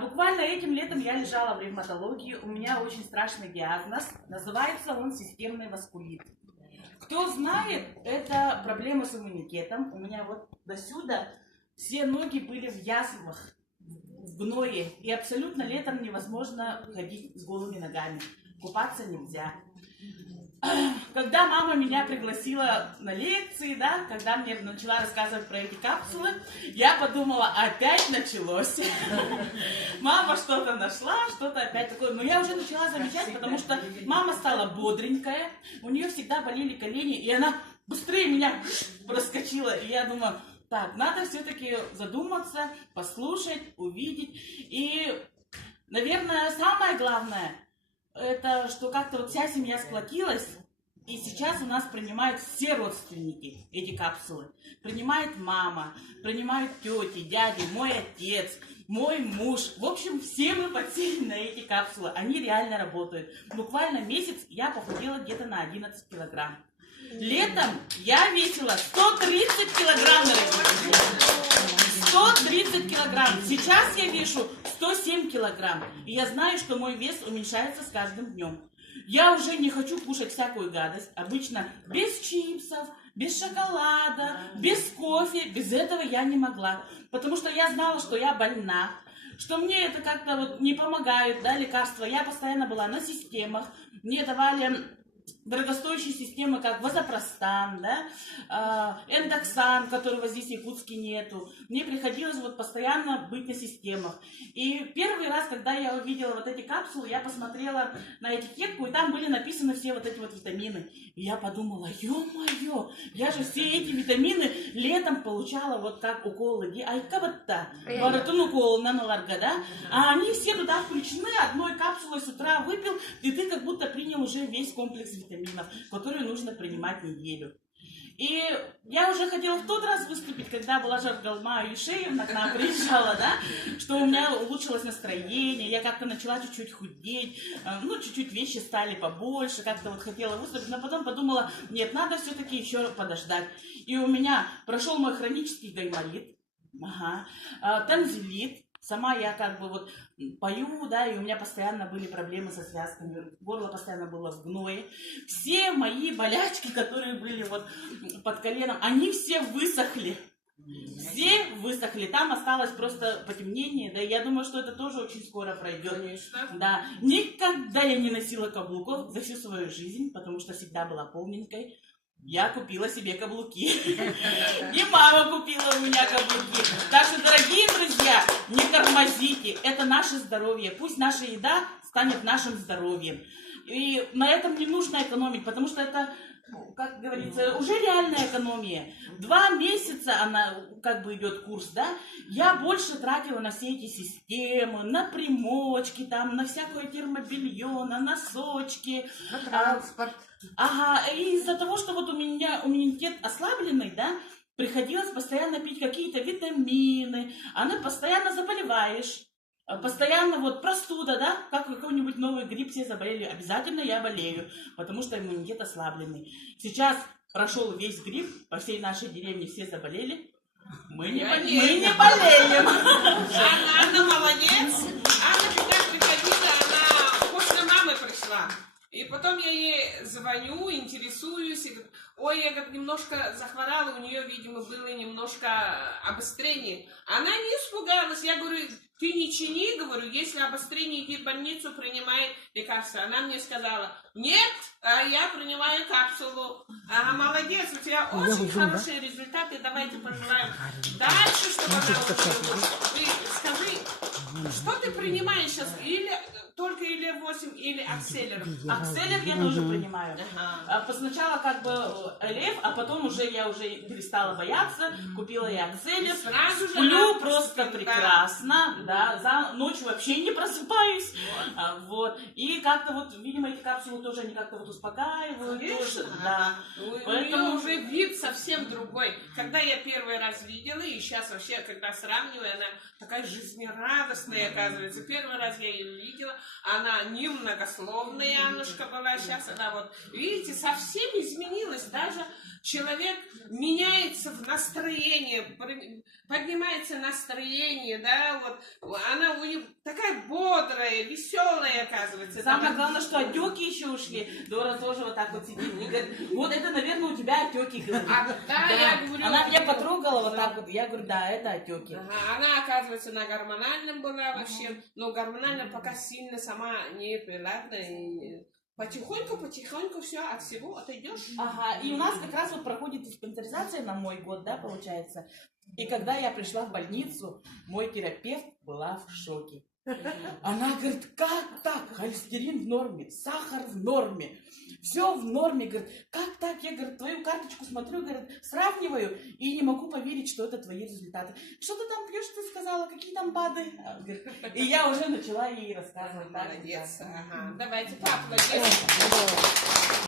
Буквально этим летом я лежала в ревматологии, у меня очень страшный диагноз, называется он системный васкулит. Кто знает, это проблема с иммунитетом. У меня вот до сюда все ноги были в язвах, в гное, и абсолютно летом невозможно ходить с голыми ногами, купаться нельзя. Когда мама меня пригласила на лекции, да, когда мне начала рассказывать про эти капсулы, я подумала, опять началось. Мама что-то нашла, что-то опять такое. Но я уже начала замечать, потому что мама стала бодренькая, у нее всегда болели колени, и она быстрее меня проскочила. И я думаю, так, надо все-таки задуматься, послушать, увидеть. И, наверное, самое главное, это что как-то вот вся семья сплотилась, и сейчас у нас принимают все родственники эти капсулы. Принимает мама, принимают тети, дяди, мой отец, мой муж. В общем, все мы подсели на эти капсулы. Они реально работают. Буквально месяц я похудела где-то на 11 килограмм. Летом я весила 130 килограмм, дорогие. 130 килограмм. Сейчас я вешу 107 килограмм. И я знаю, что мой вес уменьшается с каждым днем. Я уже не хочу кушать всякую гадость. Обычно без чипсов, без шоколада, без кофе. Без этого я не могла. Потому что я знала, что я больна. Что мне это как-то вот не помогают, да, лекарства. Я постоянно была на системах. Мне давали дорогостоящие системы, как вазопростан, да, эндоксан, которого здесь в Якутске нету. Мне приходилось вот постоянно быть на системах. И первый раз, когда я увидела вот эти капсулы, я посмотрела на этикетку, и там были написаны все вот эти вот витамины. И я подумала, ё-моё, я же все эти витамины летом получала вот как уколы. Айкабатта, баратун укол, наноларга, да? А они все туда включены, одной капсулой с утра выпил, и ты как будто принял уже весь комплекс витаминов, которые нужно принимать неделю. И я уже хотела в тот раз выступить, когда была Жаргалма Юшеевна к нам приезжала, да, что у меня улучшилось настроение, я как-то начала чуть-чуть худеть, ну, чуть-чуть вещи стали побольше, как-то вот хотела выступить, но потом подумала, нет, надо все-таки еще подождать. И у меня прошел мой хронический гайморит, танзелит. Сама я как бы вот пою, да, и у меня постоянно были проблемы со связками, горло постоянно было в гное. Все мои болячки, которые были вот под коленом, они все высохли. Все высохли, там осталось просто потемнение, да, я думаю, что это тоже очень скоро пройдет. Конечно. Да, никогда я не носила каблуков за всю свою жизнь, потому что всегда была полненькой. Я купила себе каблуки. И мама купила у меня каблуки. Так что, дорогие друзья, не тормозите. Это наше здоровье. Пусть наша еда станет нашим здоровьем. И на этом не нужно экономить, потому что это, как говорится, уже реальная экономия. 2 месяца она как бы идет курс, да? Я больше тратила на все эти системы, на примочки, там, на всякое термобелье, на носочки. На транспорт. Ага, и из-за того, что вот у меня иммунитет ослабленный, да, приходилось постоянно пить какие-то витамины, постоянно заболеваешь, постоянно вот простуда, да, как какой-нибудь новый грипп, все заболели, обязательно я болею, потому что иммунитет ослабленный. Сейчас прошел весь грипп, по всей нашей деревне все заболели, мы не болеем. Анна молодец. Анна, когда приходила, она после мамы пришла. И потом я ей звоню, интересуюсь, и говорю, ой, я говорю, немножко захворала, у нее, видимо, было немножко обострение. Она не испугалась, я говорю, ты не чини, говорю, если обострение, иди в больницу, принимай лекарства. Она мне сказала, нет, я принимаю капсулу. Молодец, у тебя очень хорошие результаты, давайте пожелаем дальше, чтобы она улучшилась. Ты скажи, что ты принимаешь сейчас, или только или 8, или акселер? Акселер я тоже принимаю. Сначала как бы ЛФ, а потом уже я уже перестала бояться, купила я акселер, сплю просто прекрасно, да, за ночь вообще не просыпаюсь, вот, и как-то вот, видимо, эти капсулы тоже они как-то вот успокаивают, тоже, да. Поэтому у нее уже вид совсем другой. Когда я первый раз видела, и сейчас вообще, когда сравниваю, она такая жизнерадостная, оказывается. Первый раз я ее видела, она немногословная, Аннушка была, сейчас она вот, видите, совсем изменилась, даже человек меняется в настроении, поднимается настроение, да, вот, она, у нее такая бодрая, веселая, оказывается. Самое главное, что отеки еще ушли. Дора тоже вот так вот сидит. И говорит, вот это, наверное, у тебя отеки. Говорит. Да, я говорю. Она меня потрогала вот так вот. Я говорю, да, это отеки. Ага, она, оказывается, на гормональном была вообще. Но гормонально пока сильно сама не приладна. И потихоньку все от всего отойдешь. Ага, и у нас как раз вот проходит диспансеризация на мой год, да, получается. И когда я пришла в больницу, мой терапевт была в шоке. Она говорит, как так? Холестерин в норме, сахар в норме, все в норме. Говорит, как так? Я, говорит, твою карточку смотрю, говорит, сравниваю и не могу поверить, что это твои результаты. Что ты там пьешь, ты сказала, какие там БАДы? И я уже начала ей рассказывать. Молодец. Ага. Давайте поаплодируем.